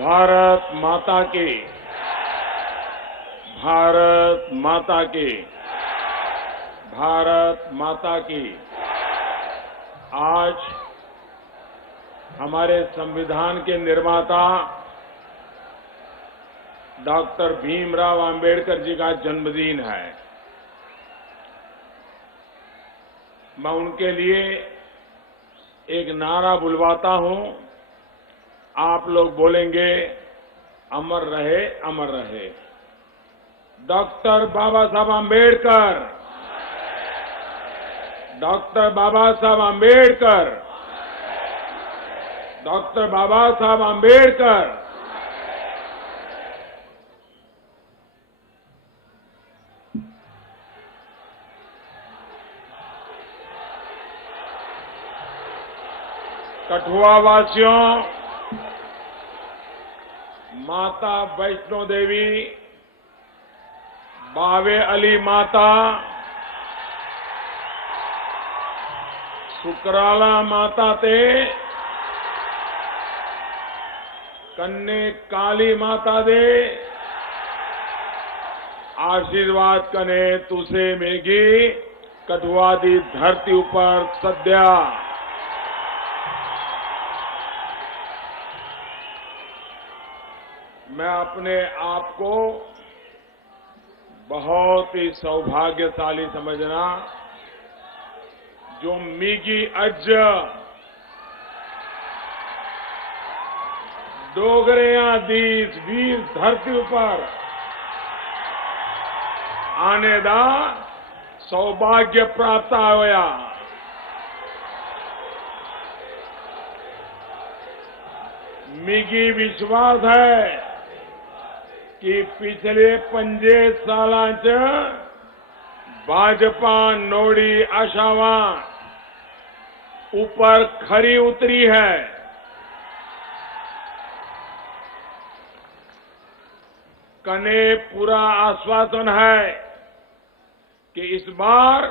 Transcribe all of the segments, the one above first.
भारत माता की, भारत माता की, भारत माता की। आज हमारे संविधान के निर्माता डॉक्टर भीमराव अंबेडकर जी का जन्मदिन है। मैं उनके लिए एक नारा बुलवाता हूं। आप लोग बोलेंगे, अमर रहे, अमर रहे। डॉक्टर बाबा साहब अंबेडकर, डॉक्टर बाबा साहब अंबेडकर, डॉक्टर बाबा साहब अंबेडकर। कठुआ वासियों, माता वैष्णो देवी, बावे अली माता, सुकराला माता ते कन्ने काली माता दे आशीर्वाद कने तुसे मेगी कठुआ दी धरती ऊपर सद्या। मैं अपने आप को बहुत ही सौभाग्यशाली समझना जो मीगी अज डोगरियां दी वीर धरती पर आने दा सौभाग्य प्राप्त होया। मीगी विश्वास है कि पिछले 5 सालां च भाजपा नोड़ी आशावां ऊपर खरी उतरी है। कने पूरा आश्वासन है कि इस बार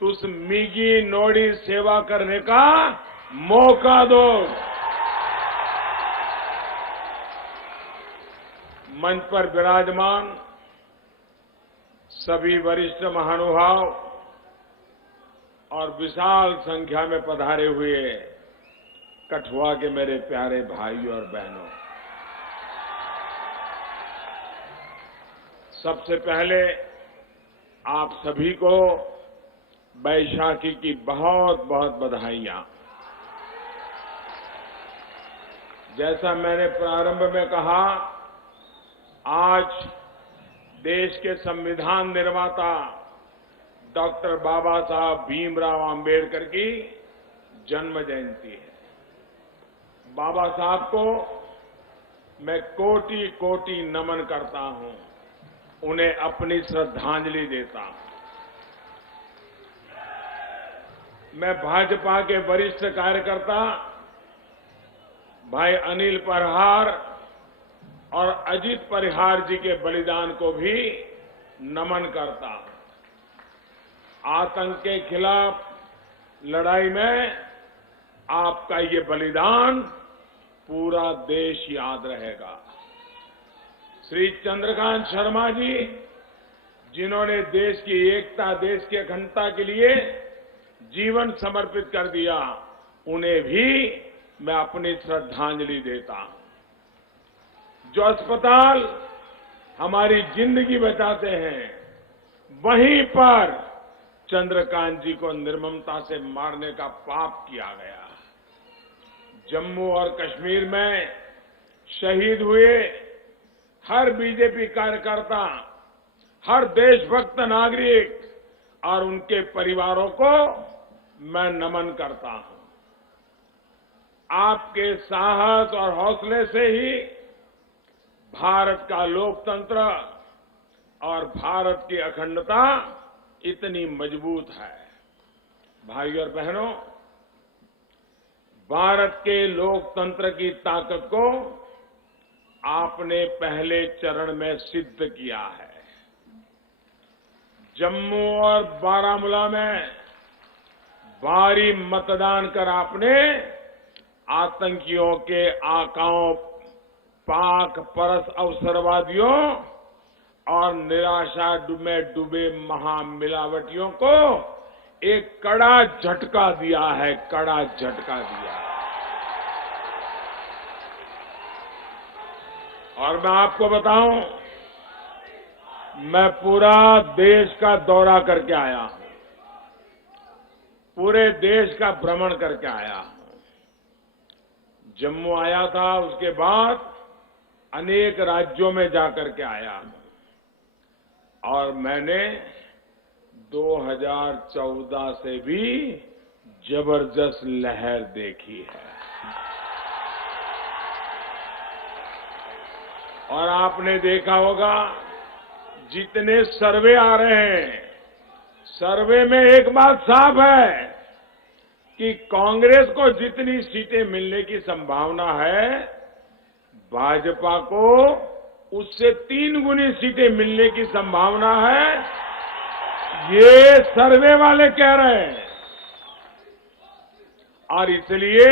तुस मीगी नोड़ी सेवा करने का मौका दो। मंच पर विराजमान सभी वरिष्ठ महानुभाव और विशाल संख्या में पधारे हुए कठुआ के मेरे प्यारे भाइयों और बहनों, सबसे पहले आप सभी को बैसाखी की बहुत बहुत बधाइयां। जैसा मैंने प्रारंभ में कहा, आज देश के संविधान निर्माता डॉक्टर बाबा साहब भीमराव अंबेडकर की जन्म जयंती है। बाबा साहब को मैं कोटि कोटि नमन करता हूं, उन्हें अपनी श्रद्धांजलि देता हूं। मैं भाजपा के वरिष्ठ कार्यकर्ता भाई अनिल परिहार और अजीत परिहार जी के बलिदान को भी नमन करता हूं। आतंक के खिलाफ लड़ाई में आपका ये बलिदान पूरा देश याद रहेगा। श्री चंद्रकांत शर्मा जी, जिन्होंने देश की एकता, देश की अखंडता के लिए जीवन समर्पित कर दिया, उन्हें भी मैं अपनी श्रद्धांजलि देता हूं। जो अस्पताल हमारी जिंदगी बचाते हैं, वहीं पर चंद्रकांत जी को निर्ममता से मारने का पाप किया गया। जम्मू और कश्मीर में शहीद हुए हर बीजेपी कार्यकर्ता, हर देशभक्त नागरिक और उनके परिवारों को मैं नमन करता हूं। आपके साहस और हौसले से ही भारत का लोकतंत्र और भारत की अखंडता इतनी मजबूत है। भाइयों और बहनों, भारत के लोकतंत्र की ताकत को आपने पहले चरण में सिद्ध किया है। जम्मू और बारामूला में भारी मतदान कर आपने आतंकियों के आकाओं पाक परस अवसरवादियों और निराशा में डूबे महामिलावटियों को एक कड़ा झटका दिया है, कड़ा झटका दिया है। और मैं आपको बताऊं, मैं पूरा देश का दौरा करके आया हूं, पूरे देश का भ्रमण करके आया हूं। जम्मू आया था, उसके बाद अनेक राज्यों में जाकर के आया हूं और मैंने 2014 से भी जबरदस्त लहर देखी है। और आपने देखा होगा, जितने सर्वे आ रहे हैं, सर्वे में एक बात साफ है कि कांग्रेस को जितनी सीटें मिलने की संभावना है, भाजपा को उससे 3 गुनी सीटें मिलने की संभावना है। ये सर्वे वाले कह रहे हैं। और इसलिए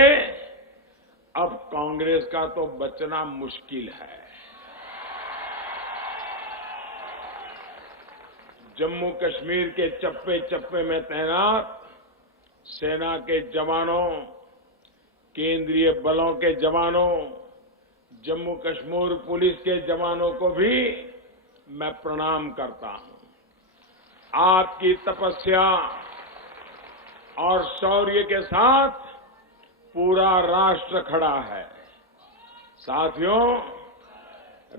अब कांग्रेस का तो बचना मुश्किल है। जम्मू कश्मीर के चप्पे चप्पे में तैनात सेना के जवानों, केंद्रीय बलों के जवानों, जम्मू कश्मीर पुलिस के जवानों को भी मैं प्रणाम करता हूं। आपकी तपस्या और शौर्य के साथ पूरा राष्ट्र खड़ा है। साथियों,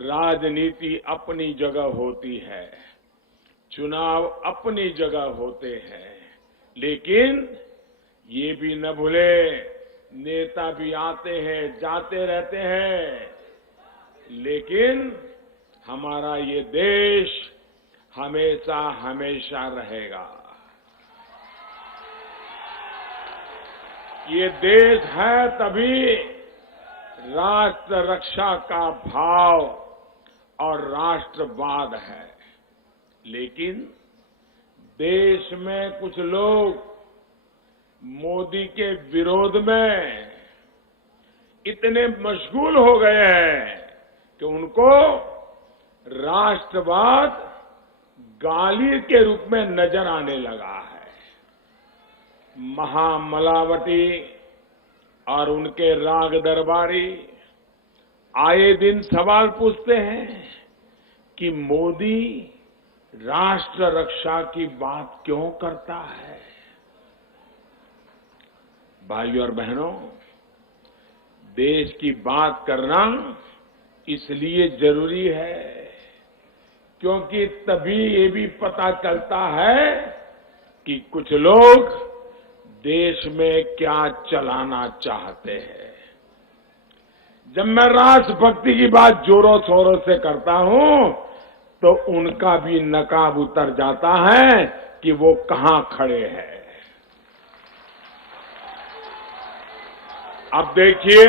राजनीति अपनी जगह होती है, चुनाव अपनी जगह होते हैं, लेकिन ये भी न भूले, नेता भी आते हैं, जाते रहते हैं, लेकिन हमारा ये देश हमेशा हमेशा रहेगा। ये देश है तभी राष्ट्र रक्षा का भाव और राष्ट्रवाद है। लेकिन देश में कुछ लोग मोदी के विरोध में इतने मशगूल हो गए हैं कि उनको राष्ट्रवाद गाली के रूप में नजर आने लगा है। महामलावटी और उनके राग दरबारी आए दिन सवाल पूछते हैं कि मोदी राष्ट्र रक्षा की बात क्यों करता है। भाइयों और बहनों, देश की बात करना इसलिए जरूरी है क्योंकि तभी ये भी पता चलता है कि कुछ लोग देश में क्या चलाना चाहते हैं। जब मैं राष्ट्रभक्ति की बात जोरों शोरों से करता हूं तो उनका भी नकाब उतर जाता है कि वो कहां खड़े हैं। अब देखिए,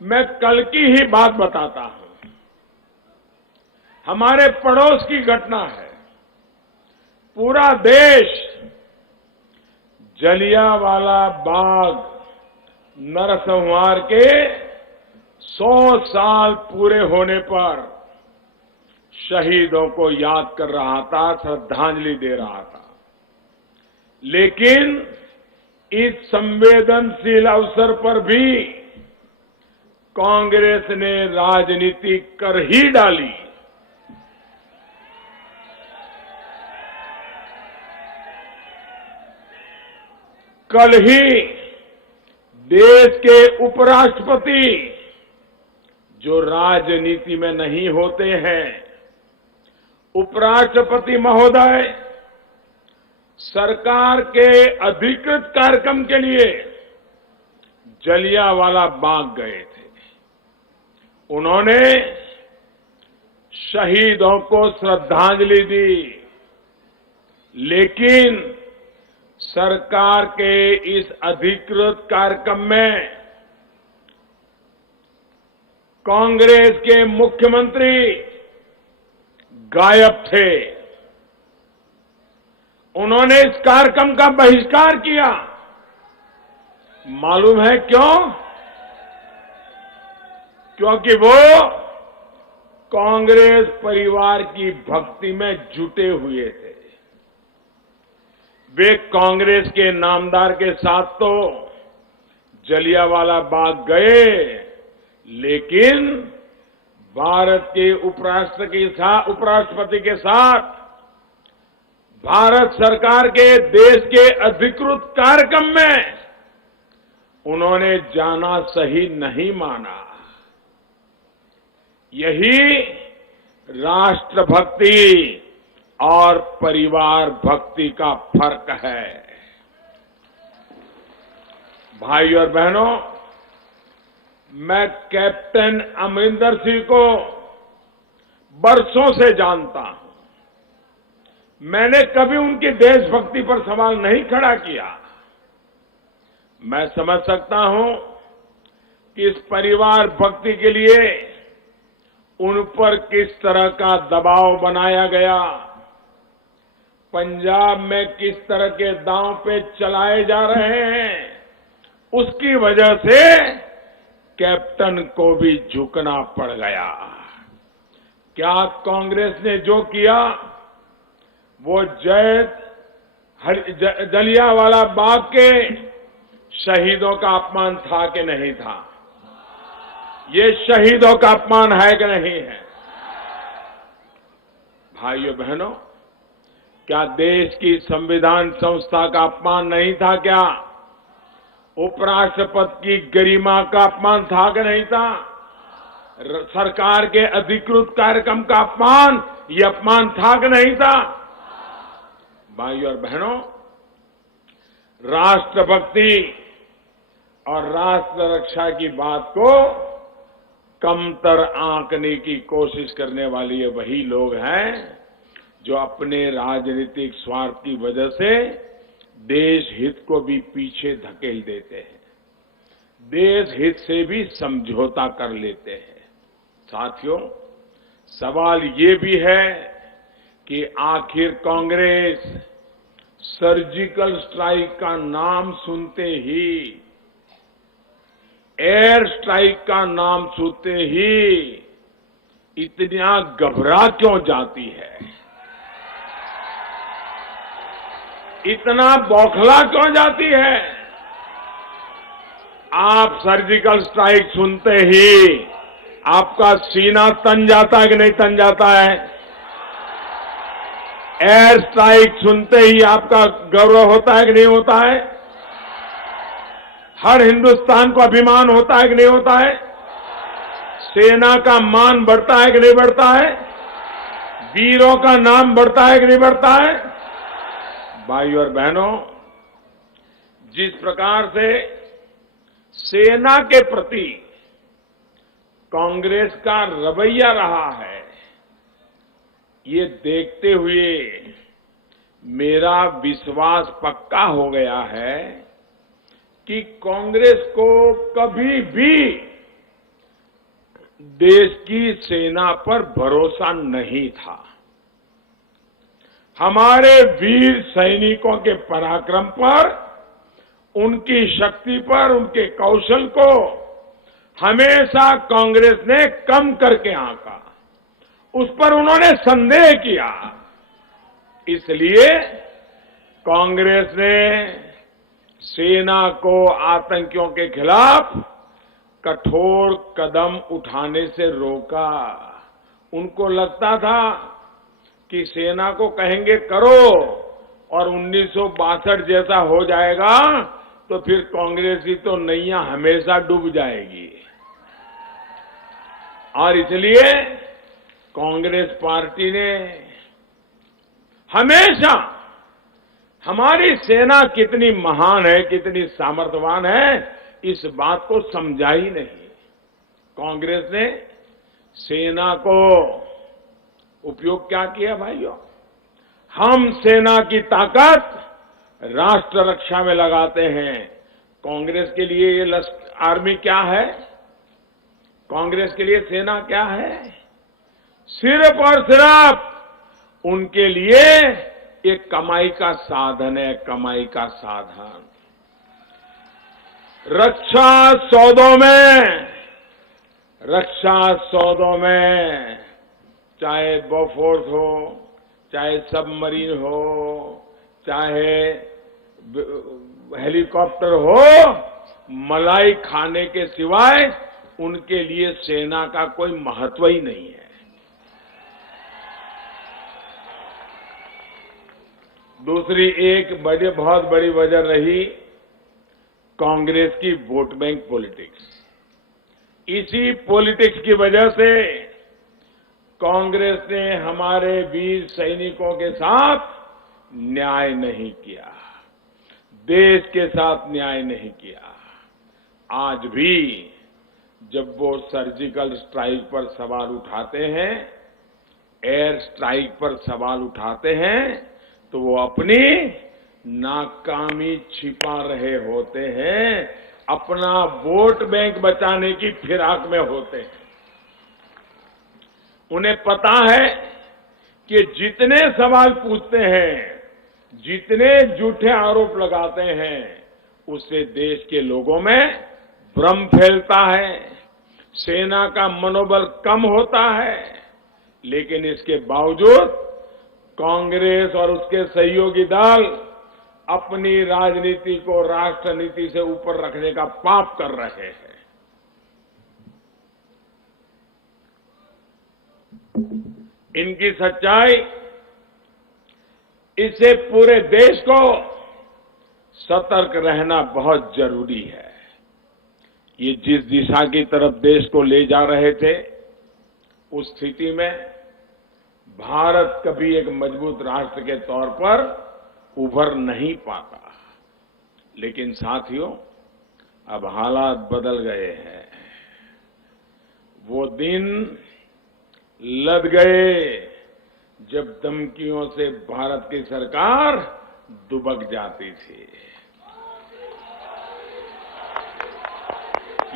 मैं कल की ही बात बताता हूं। हमारे पड़ोस की घटना है। पूरा देश जलियांवाला बाग नरसंहार के 100 साल पूरे होने पर शहीदों को याद कर रहा था, श्रद्धांजलि दे रहा था। लेकिन इस संवेदनशील अवसर पर भी कांग्रेस ने राजनीति कर ही डाली। कल ही देश के उपराष्ट्रपति, जो राजनीति में नहीं होते हैं, उपराष्ट्रपति महोदय सरकार के अधिकृत कार्यक्रम के लिए जलियांवाला बाग गए थे। उन्होंने शहीदों को श्रद्धांजलि दी, लेकिन सरकार के इस अधिकृत कार्यक्रम में कांग्रेस के मुख्यमंत्री गायब थे। उन्होंने इस कार्यक्रम का बहिष्कार किया। मालूम है क्यों? क्योंकि वो कांग्रेस परिवार की भक्ति में जुटे हुए थे। वे कांग्रेस के नामदार के साथ तो जलियांवाला बाग गए, लेकिन भारत के उपराष्ट्रपति के साथ भारत सरकार के देश के अधिकृत कार्यक्रम में उन्होंने जाना सही नहीं माना। यही राष्ट्रभक्ति और परिवार भक्ति का फर्क है। भाई और बहनों, मैं कैप्टन अमरिंदर सिंह को बरसों से जानता हूं। मैंने कभी उनकी देशभक्ति पर सवाल नहीं खड़ा किया। मैं समझ सकता हूं कि इस परिवार भक्ति के लिए उन पर किस तरह का दबाव बनाया गया, पंजाब में किस तरह के दांव पे चलाए जा रहे हैं, उसकी वजह से कैप्टन को भी झुकना पड़ गया। क्या कांग्रेस ने जो किया वो जलियांवाला बाग के शहीदों का अपमान था कि नहीं था? ये शहीदों का अपमान है कि नहीं है? भाइयों बहनों, क्या देश की संविधान संस्था का अपमान नहीं था? क्या उपराष्ट्रपति की गरिमा का अपमान था कि नहीं था? सरकार के अधिकृत कार्यक्रम का अपमान, ये अपमान था कि नहीं था? भाइयों और बहनों, राष्ट्रभक्ति और राष्ट्र रक्षा की बात को कमतर आंकने की कोशिश करने वाले ये वही लोग हैं जो अपने राजनीतिक स्वार्थ की वजह से देश हित को भी पीछे धकेल देते हैं, देश हित से भी समझौता कर लेते हैं। साथियों, सवाल ये भी है कि आखिर कांग्रेस सर्जिकल स्ट्राइक का नाम सुनते ही, एयर स्ट्राइक का नाम सुनते ही इतना घबरा क्यों जाती है, इतना बौखला क्यों जाती है? आप सर्जिकल स्ट्राइक सुनते ही आपका सीना तन जाता है कि नहीं तन जाता है? एयर स्ट्राइक सुनते ही आपका गौरव होता है कि नहीं होता है? हर हिंदुस्तान को अभिमान होता है कि नहीं होता है? सेना का मान बढ़ता है कि नहीं बढ़ता है? वीरों का नाम बढ़ता है कि नहीं बढ़ता है? भाइयों और बहनों, जिस प्रकार से सेना के प्रति कांग्रेस का रवैया रहा है, ये देखते हुए मेरा विश्वास पक्का हो गया है कि कांग्रेस को कभी भी देश की सेना पर भरोसा नहीं था। हमारे वीर सैनिकों के पराक्रम पर, उनकी शक्ति पर, उनके कौशल को हमेशा कांग्रेस ने कम करके आंका, उस पर उन्होंने संदेह किया। इसलिए कांग्रेस ने सेना को आतंकियों के खिलाफ कठोर कदम उठाने से रोका। उनको लगता था कि सेना को कहेंगे करो और 1962 जैसा हो जाएगा तो फिर कांग्रेस की तो नैया हमेशा डूब जाएगी। और इसलिए कांग्रेस पार्टी ने हमेशा हमारी सेना कितनी महान है, कितनी सामर्थ्यवान है, इस बात को समझा ही नहीं। कांग्रेस ने सेना को उपयोग क्या किया भाइयों? हम सेना की ताकत राष्ट्र रक्षा में लगाते हैं। कांग्रेस के लिए ये आर्मी क्या है? कांग्रेस के लिए सेना क्या है? सिर्फ और सिर्फ उनके लिए एक कमाई का साधन है, कमाई का साधन। रक्षा सौदों में रक्षा सौदों में चाहे बोफोर्स हो, चाहे सबमरीन हो, चाहे हेलीकॉप्टर हो, मलाई खाने के सिवाय उनके लिए सेना का कोई महत्व ही नहीं है। दूसरी एक बहुत बड़ी वजह रही कांग्रेस की वोट बैंक पॉलिटिक्स। इसी पॉलिटिक्स की वजह से कांग्रेस ने हमारे वीर सैनिकों के साथ न्याय नहीं किया, देश के साथ न्याय नहीं किया। आज भी जब वो सर्जिकल स्ट्राइक पर सवाल उठाते हैं, एयर स्ट्राइक पर सवाल उठाते हैं, तो वो अपनी नाकामी छिपा रहे होते हैं, अपना वोट बैंक बचाने की फिराक में होते हैं। उन्हें पता है कि जितने सवाल पूछते हैं, जितने झूठे आरोप लगाते हैं, उससे देश के लोगों में भ्रम फैलता है, सेना का मनोबल कम होता है। लेकिन इसके बावजूद कांग्रेस और उसके सहयोगी दल अपनी राजनीति को राष्ट्र नीति से ऊपर रखने का पाप कर रहे हैं। इनकी सच्चाई इससे पूरे देश को सतर्क रहना बहुत जरूरी है। ये जिस दिशा की तरफ देश को ले जा रहे थे, उस स्थिति में भारत कभी एक मजबूत राष्ट्र के तौर पर उभर नहीं पाता। लेकिन साथियों, अब हालात बदल गए हैं। वो दिन लद गए जब धमकियों से भारत की सरकार दुबक जाती थी।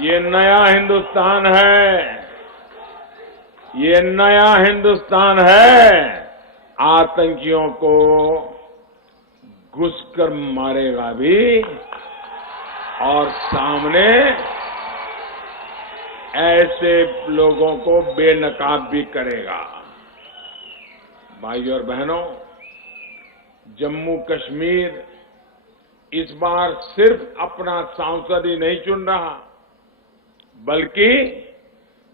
ये नया हिंदुस्तान है, ये नया हिंदुस्तान है। आतंकियों को घुसकर मारेगा भी और सामने ऐसे लोगों को बेनकाब भी करेगा। भाइयों और बहनों, जम्मू कश्मीर इस बार सिर्फ अपना सांसद ही नहीं चुन रहा, बल्कि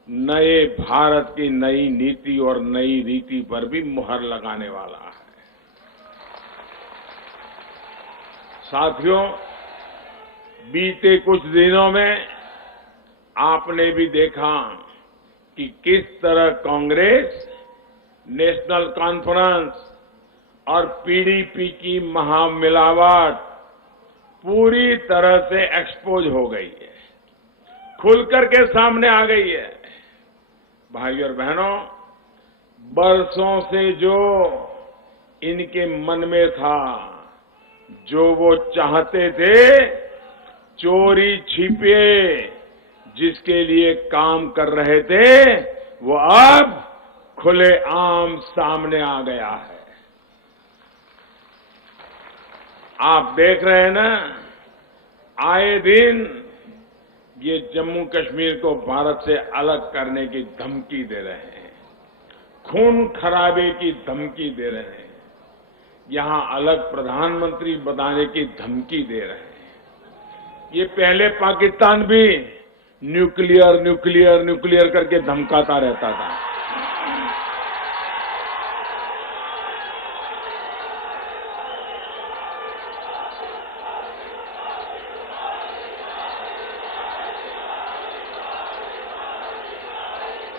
नए भारत की नई नीति और नई रीति पर भी मुहर लगाने वाला है। साथियों, बीते कुछ दिनों में आपने भी देखा कि किस तरह कांग्रेस, नेशनल कॉन्फ्रेंस और पीडीपी की महामिलावट पूरी तरह से एक्सपोज हो गई है, खुलकर के सामने आ गई है। भाइयों और बहनों, बरसों से जो इनके मन में था, जो वो चाहते थे, चोरी छिपे जिसके लिए काम कर रहे थे, वो अब खुलेआम सामने आ गया है। आप देख रहे हैं ना, आए दिन ये जम्मू कश्मीर को भारत से अलग करने की धमकी दे रहे हैं, खून खराबे की धमकी दे रहे हैं, यहां अलग प्रधानमंत्री बनाने की धमकी दे रहे हैं। ये पहले पाकिस्तान भी न्यूक्लियर न्यूक्लियर न्यूक्लियर करके धमकाता रहता था।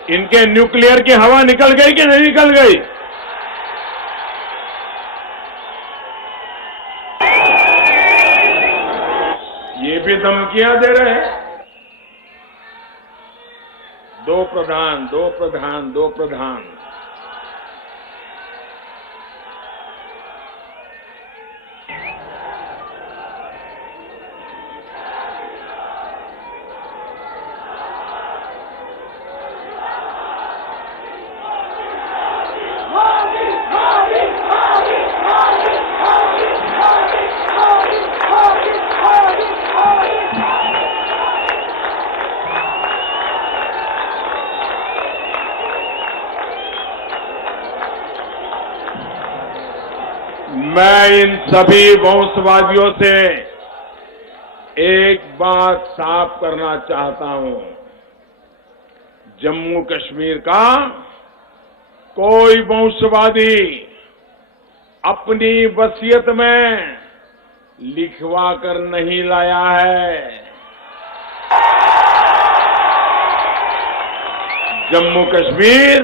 इनके न्यूक्लियर की हवा निकल गई कि नहीं निकल गई? ये भी धमकियां दे रहे हैं। दो प्रधान, दो प्रधान, दो प्रधान। मैं इन सभी वंशवादियों से एक बात साफ करना चाहता हूं। जम्मू कश्मीर का कोई वंशवादी अपनी वसीयत में लिखवा कर नहीं लाया है। जम्मू कश्मीर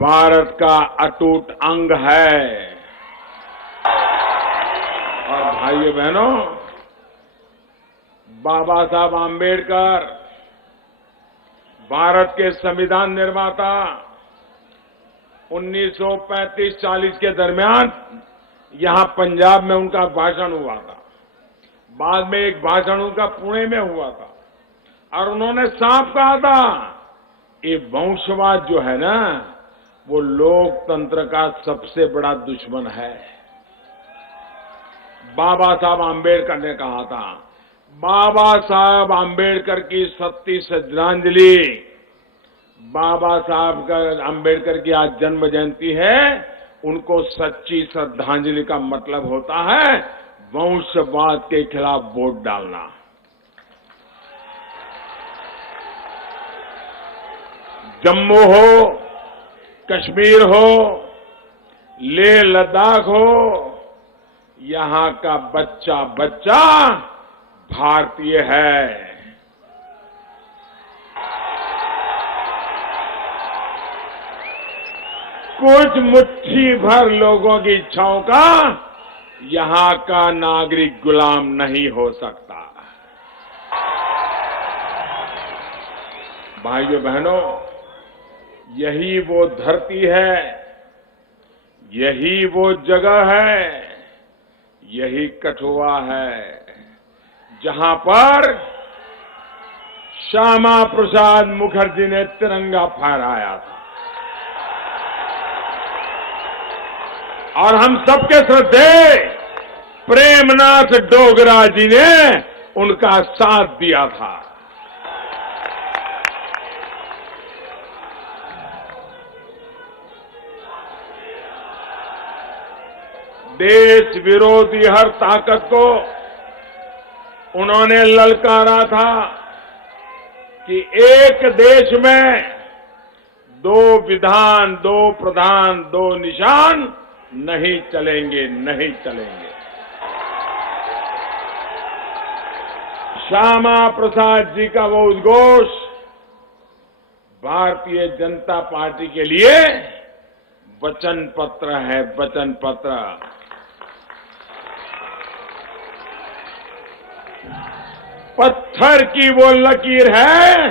भारत का अटूट अंग है। और भाइयों बहनों, बाबा साहब आम्बेडकर भारत के संविधान निर्माता 1935-40 के दरमियान यहां पंजाब में उनका भाषण हुआ था। बाद में एक भाषण उनका पुणे में हुआ था और उन्होंने साफ कहा था ये वंशवाद जो है ना, वो लोकतंत्र का सबसे बड़ा दुश्मन है। बाबा साहब आम्बेडकर ने कहा था। बाबा साहब आम्बेडकर की 37 श्रद्धांजलि, बाबा साहब आम्बेडकर की आज जन्म जयंती है। उनको सच्ची श्रद्धांजलि का मतलब होता है वंशवाद के खिलाफ वोट डालना। जम्मू हो, कश्मीर हो, लेह लद्दाख हो, यहां का बच्चा बच्चा भारतीय है। कुछ मुट्ठी भर लोगों की इच्छाओं का यहां का नागरिक गुलाम नहीं हो सकता। भाइयों बहनों, यही वो धरती है, यही वो जगह है, यही कठुआ है जहां पर श्यामा प्रसाद मुखर्जी ने तिरंगा फहराया था। और हम सबके श्रद्धेय प्रेमनाथ डोगरा जी ने उनका साथ दिया था। देश विरोधी हर ताकत को उन्होंने ललकारा था कि एक देश में 2 विधान, 2 प्रधान, 2 निशान नहीं चलेंगे, नहीं चलेंगे। श्यामा प्रसाद जी का वो उद्घोष भारतीय जनता पार्टी के लिए वचन पत्र है, वचन पत्र। पत्थर की वो लकीर है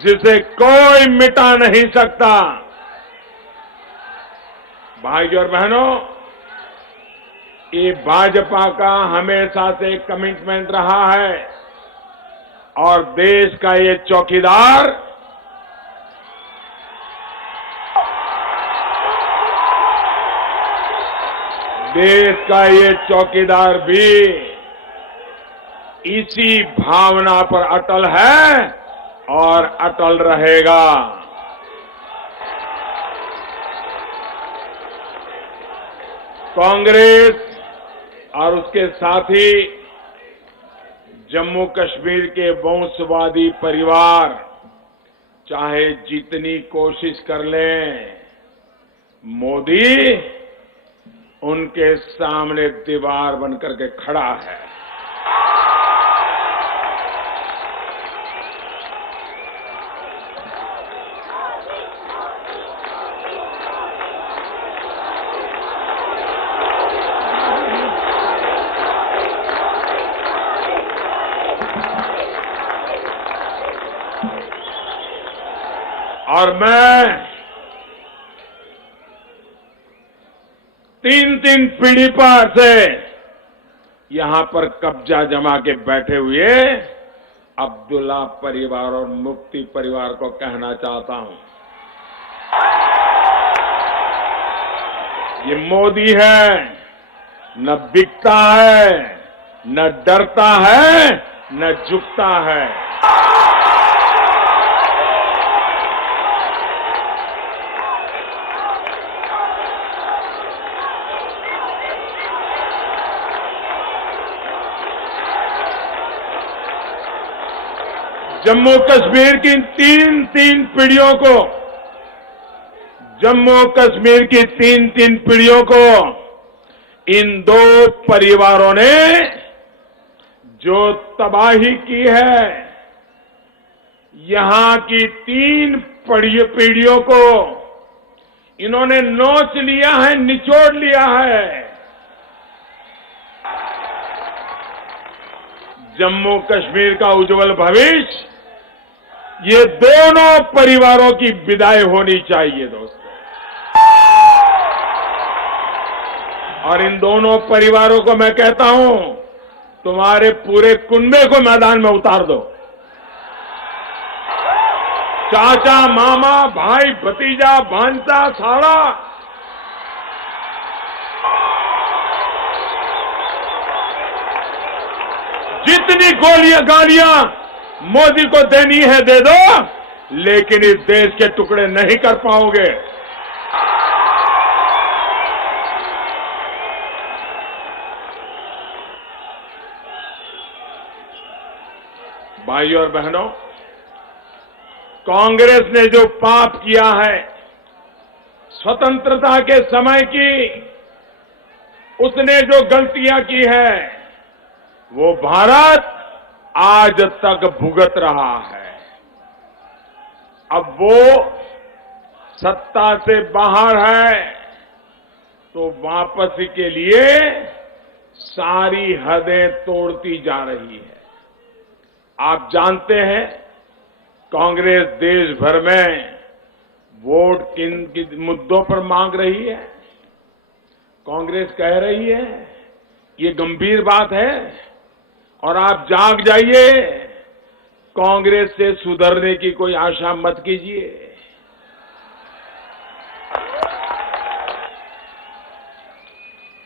जिसे कोई मिटा नहीं सकता। भाइयों और बहनों, ये भाजपा का हमेशा से कमिटमेंट रहा है और देश का ये चौकीदार भी इसी भावना पर अटल है और अटल रहेगा। कांग्रेस और उसके साथी जम्मू कश्मीर के वंशवादी परिवार चाहे जितनी कोशिश कर लें, मोदी उनके सामने दीवार बनकर के खड़ा है। और मैं 3 पीढ़ी पर से यहां पर कब्जा जमा के बैठे हुए अब्दुल्ला परिवार और मुफ्ती परिवार को कहना चाहता हूं, ये मोदी है, न बिकता है, न डरता है, न झुकता है। जम्मू कश्मीर की तीन पीढ़ियों को, जम्मू कश्मीर की तीन पीढ़ियों को इन दो परिवारों ने जो तबाही की है, यहां की तीन पीढ़ियों को इन्होंने नोच लिया है, निचोड़ लिया है। जम्मू कश्मीर का उज्जवल भविष्य, ये दोनों परिवारों की विदाई होनी चाहिए दोस्तों। और इन दोनों परिवारों को मैं कहता हूं, तुम्हारे पूरे कुनबे को मैदान में उतार दो। चाचा, मामा, भाई, भतीजा, भांजा, साला, जितनी गालियां मोदी को देनी है दे दो, लेकिन इस देश के टुकड़े नहीं कर पाओगे। भाइयों और बहनों, कांग्रेस ने जो पाप किया है स्वतंत्रता के समय की, उसने जो गलतियां की है, वो भारत आज तक भुगत रहा है। अब वो सत्ता से बाहर है, तो वापसी के लिए सारी हदें तोड़ती जा रही है। आप जानते हैं, कांग्रेस देश भर में वोट किन मुद्दों पर मांग रही है। कांग्रेस कह रही है ये गंभीर बात है और आप जाग जाइए, कांग्रेस से सुधरने की कोई आशा मत कीजिए।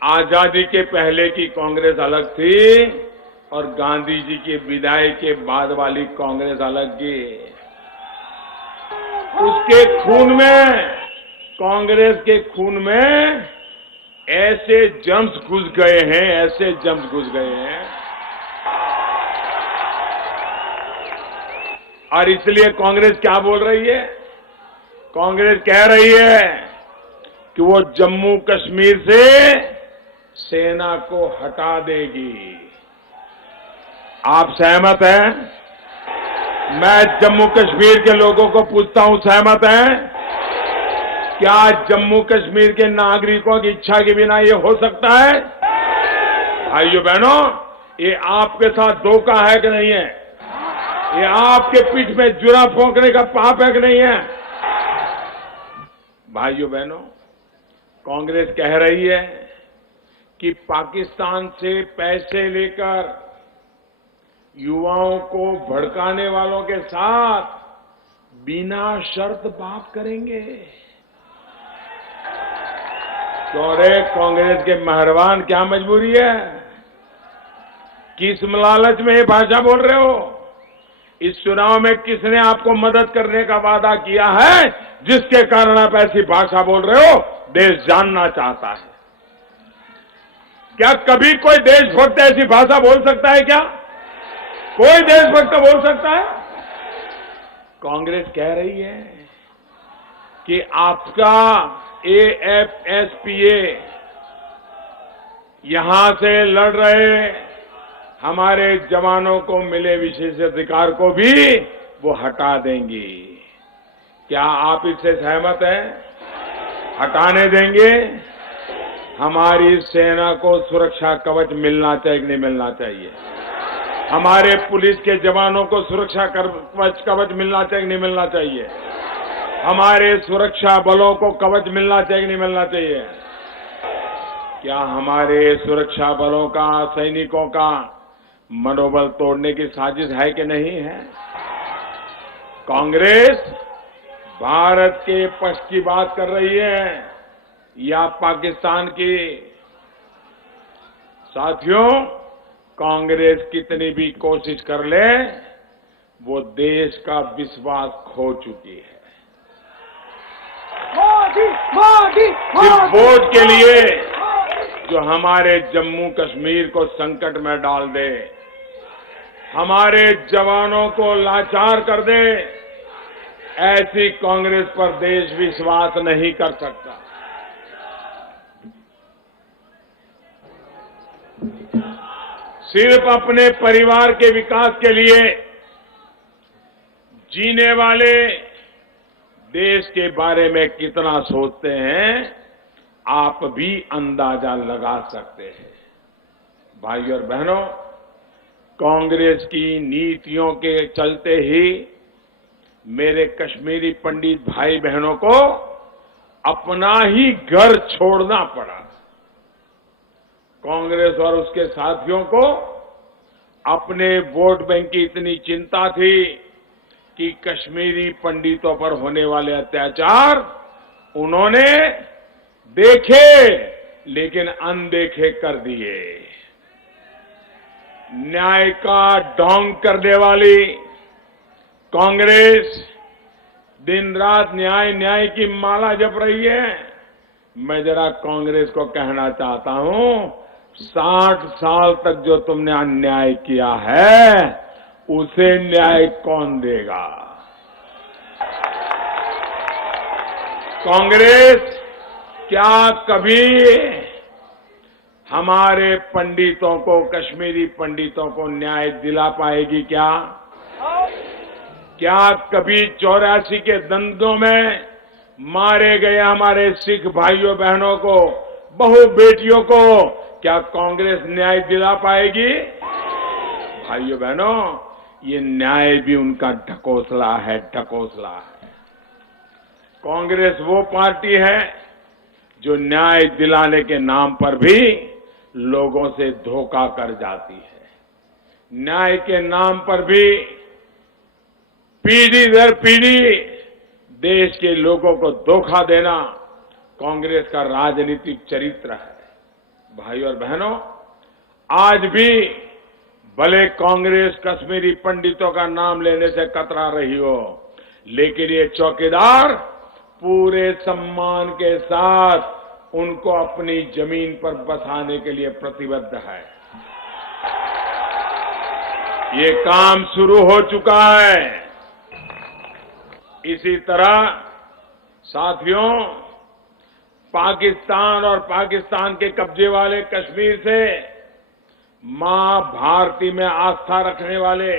आजादी के पहले की कांग्रेस अलग थी और गांधी जी की विदाई के बाद वाली कांग्रेस अलग थी। उसके खून में, कांग्रेस के खून में ऐसे जम्स घुस गए हैं, ऐसे जम्स घुस गए हैं, और इसलिए कांग्रेस क्या बोल रही है? कांग्रेस कह रही है कि वो जम्मू कश्मीर से सेना को हटा देगी। आप सहमत हैं? मैं जम्मू कश्मीर के लोगों को पूछता हूं, सहमत हैं? क्या जम्मू कश्मीर के नागरिकों की इच्छा के बिना ये हो सकता है? भाइयों बहनों, ये आपके साथ धोखा है कि नहीं है? ये आपके पीठ में जुरा फोंकने का पाप है कि नहीं है? भाइयों बहनों, कांग्रेस कह रही है कि पाकिस्तान से पैसे लेकर युवाओं को भड़काने वालों के साथ बिना शर्त बात करेंगे। तो रे कांग्रेस के मेहरबान, क्या मजबूरी है? किस लालच में ये भाषा बोल रहे हो? इस चुनाव में किसने आपको मदद करने का वादा किया है जिसके कारण आप ऐसी भाषा बोल रहे हो? देश जानना चाहता है। क्या कभी कोई देशभक्त ऐसी भाषा बोल सकता है? क्या कोई देशभक्त बोल सकता है? कांग्रेस कह रही है कि आपका AFSPA यहां से लड़ रहे हमारे जवानों को मिले विशेषाधिकार को भी वो हटा देंगी। क्या आप इससे सहमत हैं? हटाने देंगे? हमारी सेना को सुरक्षा कवच मिलना चाहिए कि नहीं मिलना चाहिए? हमारे पुलिस के जवानों को सुरक्षा कवच मिलना चाहिए कि नहीं मिलना चाहिए? हमारे सुरक्षा बलों को कवच मिलना चाहिए कि नहीं मिलना चाहिए? क्या हमारे सुरक्षा बलों का, सैनिकों का मनोबल तोड़ने की साजिश है कि नहीं है? कांग्रेस भारत के पक्ष की बात कर रही है या पाकिस्तान की? साथियों, कांग्रेस कितनी भी कोशिश कर ले, वो देश का विश्वास खो चुकी है। सिर्फ वोट के लिए जो हमारे जम्मू कश्मीर को संकट में डाल दे, हमारे जवानों को लाचार कर दे, ऐसी कांग्रेस पर देश विश्वास नहीं कर सकता। सिर्फ अपने परिवार के विकास के लिए जीने वाले देश के बारे में कितना सोचते हैं, आप भी अंदाजा लगा सकते हैं। भाइयों और बहनों, कांग्रेस की नीतियों के चलते ही मेरे कश्मीरी पंडित भाई बहनों को अपना ही घर छोड़ना पड़ा। कांग्रेस और उसके साथियों को अपने वोट बैंक की इतनी चिंता थी कि कश्मीरी पंडितों पर होने वाले अत्याचार उन्होंने देखे लेकिन अनदेखे कर दिए। न्याय का ढोंग करने वाली कांग्रेस दिन रात न्याय न्याय की माला जप रही है। मैं जरा कांग्रेस को कहना चाहता हूं, 60 साल तक जो तुमने अन्याय किया है उसे न्याय कौन देगा? कांग्रेस क्या कभी हमारे पंडितों को, कश्मीरी पंडितों को न्याय दिला पाएगी क्या? क्या कभी 84 के दंगों में मारे गए हमारे सिख भाइयों बहनों को, बहू बेटियों को क्या कांग्रेस न्याय दिला पाएगी? भाइयों बहनों, ये न्याय भी उनका ढकोसला है, ढकोसला है। कांग्रेस वो पार्टी है जो न्याय दिलाने के नाम पर भी लोगों से धोखा कर जाती है। न्याय के नाम पर भी पीढ़ी दर पीढ़ी देश के लोगों को धोखा देना कांग्रेस का राजनीतिक चरित्र है। भाइयों और बहनों, आज भी भले कांग्रेस कश्मीरी पंडितों का नाम लेने से कतरा रही हो, लेकिन ये चौकीदार पूरे सम्मान के साथ उनको अपनी जमीन पर बसाने के लिए प्रतिबद्ध है। ये काम शुरू हो चुका है। इसी तरह साथियों, पाकिस्तान और पाकिस्तान के कब्जे वाले कश्मीर से मां भारती में आस्था रखने वाले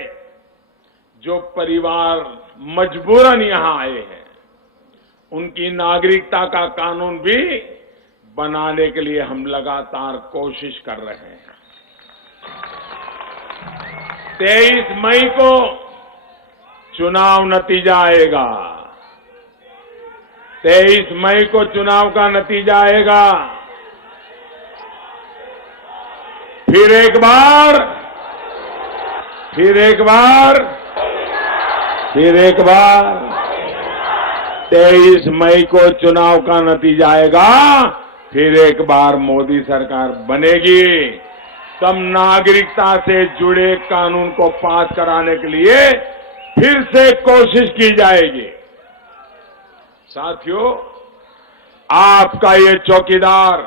जो परिवार मजबूरन यहां आए हैं, उनकी नागरिकता का कानून भी बनाने के लिए हम लगातार कोशिश कर रहे हैं। 23 मई को चुनाव नतीजा आएगा। 23 मई को चुनाव का नतीजा आएगा। फिर एक बार 23 मई को चुनाव का नतीजा आएगा। फिर एक बार मोदी सरकार बनेगी। तब नागरिकता से जुड़े कानून को पास कराने के लिए फिर से कोशिश की जाएगी। साथियों, आपका ये चौकीदार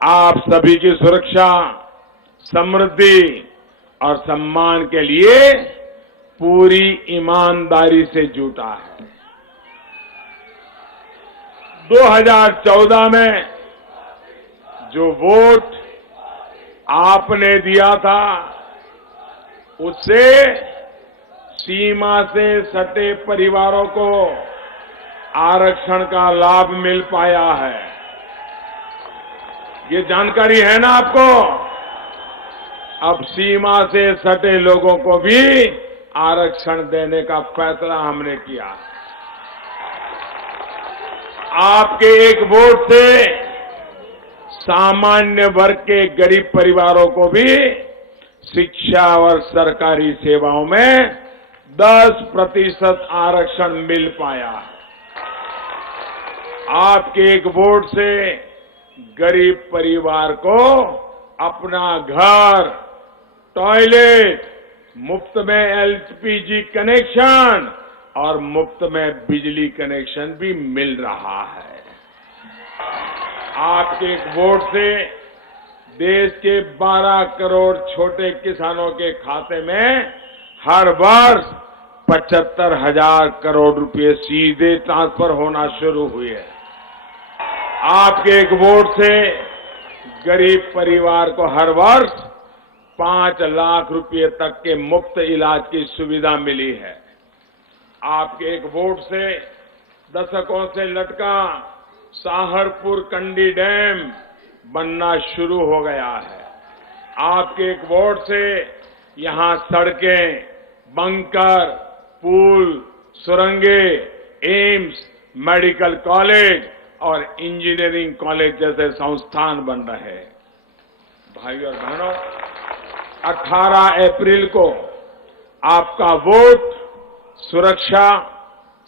आप सभी की सुरक्षा, समृद्धि और सम्मान के लिए पूरी ईमानदारी से जुटा है। 2014 में जो वोट आपने दिया था, उससे सीमा से सटे परिवारों को आरक्षण का लाभ मिल पाया है। ये जानकारी है ना आपको? अब सीमा से सटे लोगों को भी आरक्षण देने का फैसला हमने किया। आपके एक वोट से सामान्य वर्ग के गरीब परिवारों को भी शिक्षा और सरकारी सेवाओं में 10% आरक्षण मिल पाया है। आपके एक वोट से गरीब परिवार को अपना घर, टॉयलेट, मुफ्त में एलपीजी कनेक्शन और मुफ्त में बिजली कनेक्शन भी मिल रहा है। आपके एक वोट से देश के 12 करोड़ छोटे किसानों के खाते में हर वर्ष 75,000 करोड़ रुपए सीधे ट्रांसफर होना शुरू हुए हैं। आपके एक वोट से गरीब परिवार को हर वर्ष 5 लाख रुपए तक के मुफ्त इलाज की सुविधा मिली है। आपके एक वोट से दशकों से लटका साहरपुर कंडी डैम बनना शुरू हो गया है। आपके एक वोट से यहां सड़कें, बंकर, पुल, सुरंगें, एम्स, मेडिकल कॉलेज और इंजीनियरिंग कॉलेज जैसे संस्थान बन रहे हैं। भाइयों और बहनों, 18 अप्रैल को आपका वोट सुरक्षा,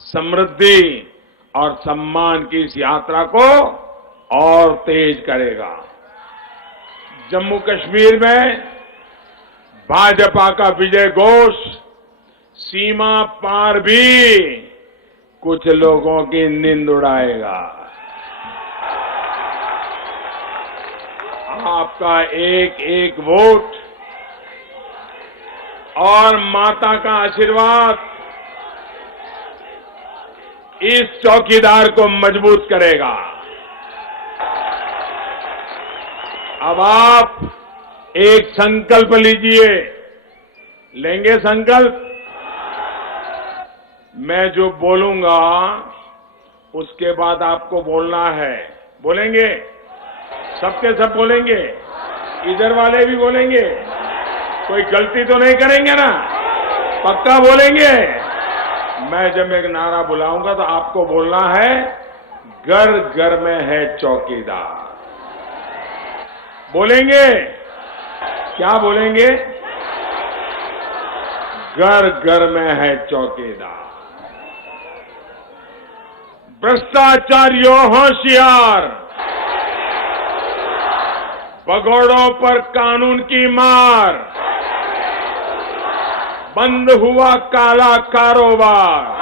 समृद्धि और सम्मान की इस यात्रा को और तेज करेगा। जम्मू कश्मीर में भाजपा का विजय घोष सीमा पार भी कुछ लोगों की नींद उड़ाएगा। आपका एक एक वोट और माता का आशीर्वाद इस चौकीदार को मजबूत करेगा। अब आप एक संकल्प लीजिए। लेंगे संकल्प? मैं जो बोलूंगा उसके बाद आपको बोलना है। बोलेंगे? सबके सब बोलेंगे? इधर वाले भी बोलेंगे? कोई गलती तो नहीं करेंगे ना? पक्का बोलेंगे? मैं जब एक नारा बुलाऊंगा तो आपको बोलना है, घर घर में है चौकीदार। बोलेंगे? क्या बोलेंगे? घर घर में है चौकीदार। भ्रष्टाचारियों होशियार, भगोड़ों पर कानून की मार, बंद हुआ काला कारोबार,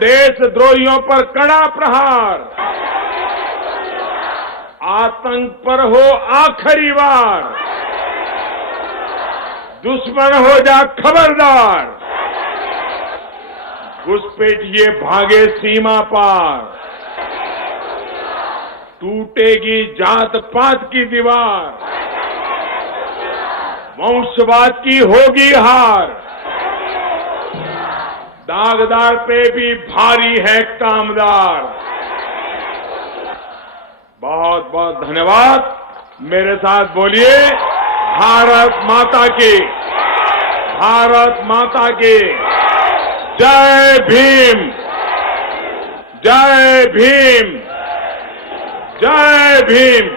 देशद्रोहियों पर कड़ा प्रहार, आतंक पर हो आखिरी वार, दुश्मन हो जा खबरदार, घुसपैठिए भागे सीमा पार, टूटेगी जात पात की दीवार, वंशवाद की होगी हार, दागदार पे भी भारी है कामदार। बहुत बहुत धन्यवाद। मेरे साथ बोलिए, भारत माता की, भारत माता की जय भीम, जय भीम, जय भीम।